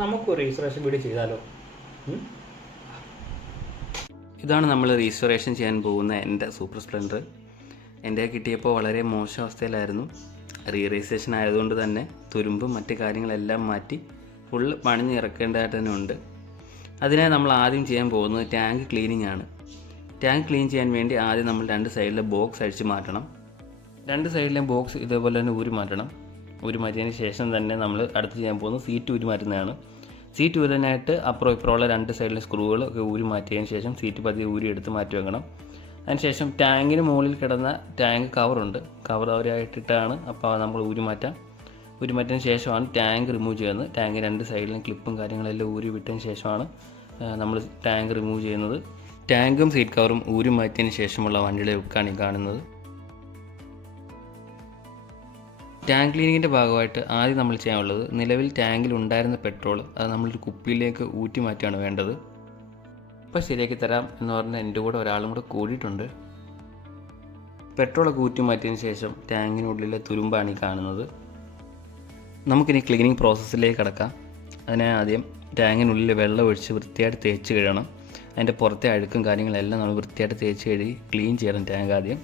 നമുക്കൊരു restoration video ചെയ്താലോ? ഇതാണ് നമ്മൾ റീസ്റ്റോറേഷൻ ചെയ്യാൻ പോകുന്ന എൻ്റെ സൂപ്പർ സ്പ്ലെൻഡർ. എൻ്റെ കിട്ടിയപ്പോൾ വളരെ മോശം അവസ്ഥയിലായിരുന്നു. റീസ്റ്റോറേഷൻ ആയതുകൊണ്ട് തന്നെ തുരുമ്പും മറ്റ് കാര്യങ്ങളെല്ലാം മാറ്റി ഫുള്ള് പണിഞ്ഞിറക്കേണ്ടതായിട്ട് തന്നെ ഉണ്ട്. അതിനായി നമ്മൾ ആദ്യം ചെയ്യാൻ പോകുന്നത് ടാങ്ക് ക്ലീനിങ് ആണ്. ടാങ്ക് ക്ലീൻ ചെയ്യാൻ വേണ്ടി ആദ്യം നമ്മൾ രണ്ട് സൈഡിലെ ബോക്സ് അഴിച്ച് മാറ്റണം. രണ്ട് സൈഡിലെ ബോക്സ് ഇതേപോലെ തന്നെ ഊരി മാറ്റണം. ഊരി മാറ്റിയതിന് ശേഷം തന്നെ നമ്മൾ അടുത്ത് ചെയ്യാൻ പോകുന്നത് സീറ്റ് ഊരി മാറ്റുന്നതാണ്. സീറ്റ് ഊരാനായിട്ട് അപ്പുറം ഇപ്പുറമുള്ള രണ്ട് സൈഡിലെ സ്ക്രൂകൾ ഒക്കെ ഊരി മാറ്റിയതിന് ശേഷം സീറ്റ് പതിയെ ഊരി എടുത്ത് മാറ്റി വെക്കണം. അതിനുശേഷം ടാങ്കിന് മുകളിൽ കിടന്ന ടാങ്ക് കവറുണ്ട്, കവർ അവരായിട്ടിട്ടാണ് അപ്പോൾ നമ്മൾ ഊരി മാറ്റിയതിന് ശേഷമാണ് ടാങ്ക് റിമൂവ് ചെയ്യുന്നത്. ടാങ്ക് രണ്ട് സൈഡിലും ക്ലിപ്പും കാര്യങ്ങളെല്ലാം ഊരി വിട്ടതിന് ശേഷമാണ് നമ്മൾ ടാങ്ക് റിമൂവ് ചെയ്യുന്നത്. ടാങ്കും സീറ്റ് കവറും ഊരി മാറ്റിയതിന് ശേഷമുള്ള വണ്ടിയുടെ ലുക്കാണ് ഈ കാണുന്നത്. ടാങ്ക് ക്ലീനിങ്ങിൻ്റെ ഭാഗമായിട്ട് ആദ്യം നമ്മൾ ചെയ്യാനുള്ളത് നിലവിൽ ടാങ്കിൽ ഉണ്ടായിരുന്ന പെട്രോൾ അത് നമ്മളൊരു കുപ്പിയിലേക്ക് ഊറ്റി മാറ്റിയാണ് വേണ്ടത്. ഇപ്പോൾ ശരിയാക്കി തരാം എന്ന് പറഞ്ഞാൽ എൻ്റെ കൂടെ ഒരാളും കൂടെ കൂടിയിട്ടുണ്ട്. പെട്രോളൊക്കെ ഊറ്റി മാറ്റിയതിന് ശേഷം ടാങ്കിനുള്ളിലെ തുരുമ്പാണ് ഈ കാണുന്നത്. നമുക്കിനി ക്ലീനിങ് പ്രോസസ്സിലേക്ക് കടക്കാം. അതിനെ ആദ്യം ടാങ്കിനുള്ളിൽ വെള്ളം ഒഴിച്ച് വൃത്തിയായിട്ട് തേച്ച് കഴുകണം. അതിൻ്റെ പുറത്തെ അഴുക്കും കാര്യങ്ങളെല്ലാം നമ്മൾ വൃത്തിയായിട്ട് തേച്ച് കഴുകി ക്ലീൻ ചെയ്യണം ടാങ്ക് ആദ്യം.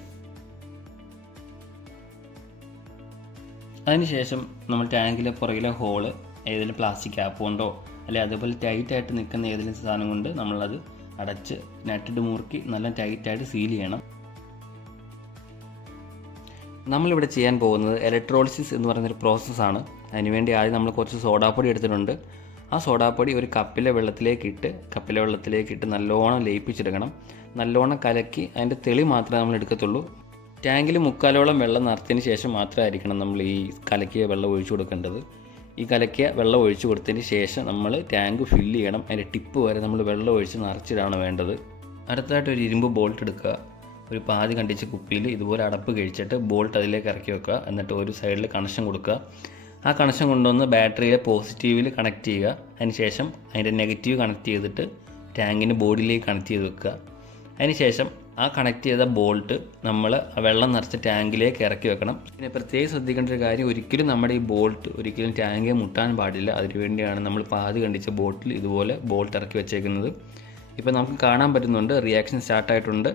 അതിനുശേഷം നമ്മൾ ടാങ്കിലെ പുറകിലെ ഹോള് ഏതെങ്കിലും പ്ലാസ്റ്റിക് ക്യാപ്പ് കൊണ്ടോ അല്ലെങ്കിൽ അതേപോലെ ടൈറ്റായിട്ട് നിൽക്കുന്ന ഏതെങ്കിലും സാധനം കൊണ്ട് നമ്മളത് അടച്ച് നട്ടിട്ട് മുറുക്കി നല്ല ടൈറ്റായിട്ട് സീൽ ചെയ്യണം. നമ്മളിവിടെ ചെയ്യാൻ പോകുന്നത് ഇലക്ട്രോളിസിസ് എന്ന് പറയുന്നൊരു പ്രോസസ്സാണ്. അതിനുവേണ്ടി ആദ്യം നമ്മൾ കുറച്ച് സോഡാപ്പൊടി എടുത്തിട്ടുണ്ട്. ആ സോഡാപ്പൊടി ഒരു കപ്പിലെ വെള്ളത്തിലേക്കിട്ട് നല്ലോണം ലയിപ്പിച്ചെടുക്കണം. നല്ലോണം കലക്കി അതിൻ്റെ തെളി മാത്രമേ നമ്മൾ എടുക്കത്തുള്ളൂ. ടാങ്കിൽ മുക്കാലോളം വെള്ളം നിറച്ചതിന് ശേഷം മാത്രമായിരിക്കണം നമ്മൾ ഈ കലക്കിയ വെള്ളം ഒഴിച്ചു കൊടുക്കേണ്ടത്. ഈ കലക്കിയ വെള്ളം ഒഴിച്ചു കൊടുത്തതിന് ശേഷം നമ്മൾ ടാങ്ക് ഫില്ല് ചെയ്യണം. അതിൻ്റെ ടിപ്പ് വരെ നമ്മൾ വെള്ളം ഒഴിച്ച് നിറച്ചിടാണ് വേണ്ടത്. അടുത്തതായിട്ട് ഒരു ഇരുമ്പ് ബോൾട്ട് എടുക്കുക. ഒരു പാതി കണ്ടിച്ച് കുപ്പിയിൽ ഇതുപോലെ അടപ്പ് കഴിച്ചിട്ട് ബോൾട്ട് അതിലേക്ക് ഇറക്കി വെക്കുക. എന്നിട്ട് ഒരു സൈഡിൽ കണക്ഷൻ കൊടുക്കുക. ആ കണക്ഷൻ കൊണ്ടുവന്ന് ബാറ്ററിയിലെ പോസിറ്റീവിൽ കണക്ട് ചെയ്യുക. അതിനുശേഷം അതിൻ്റെ നെഗറ്റീവ് കണക്ട് ചെയ്തിട്ട് ടാങ്കിൻ്റെ ബോഡിയിലേക്ക് കണക്ട് ചെയ്ത് വെക്കുക. അതിനുശേഷം ആ കണക്ട് ചെയ്ത ബോൾട്ട് നമ്മൾ വെള്ളം നിറച്ച ടാങ്കിലേക്ക് ഇറക്കി വെക്കണം. പിന്നെ പ്രത്യേകം ശ്രദ്ധിക്കേണ്ട ഒരു കാര്യം, ഒരിക്കലും നമ്മുടെ ഈ ബോൾട്ട് ഒരിക്കലും ടാങ്കിൽ മുട്ടാൻ പാടില്ല. അതിനുവേണ്ടിയാണ് നമ്മൾ പാതി കണ്ടിച്ച ബോട്ടിൽ ഇതുപോലെ ബോൾട്ട് ഇറക്കി വെച്ചേക്കുന്നത്. ഇപ്പോൾ നമുക്ക് കാണാൻ പറ്റുന്നുണ്ട് റിയാക്ഷൻ സ്റ്റാർട്ടായിട്ടുണ്ട്.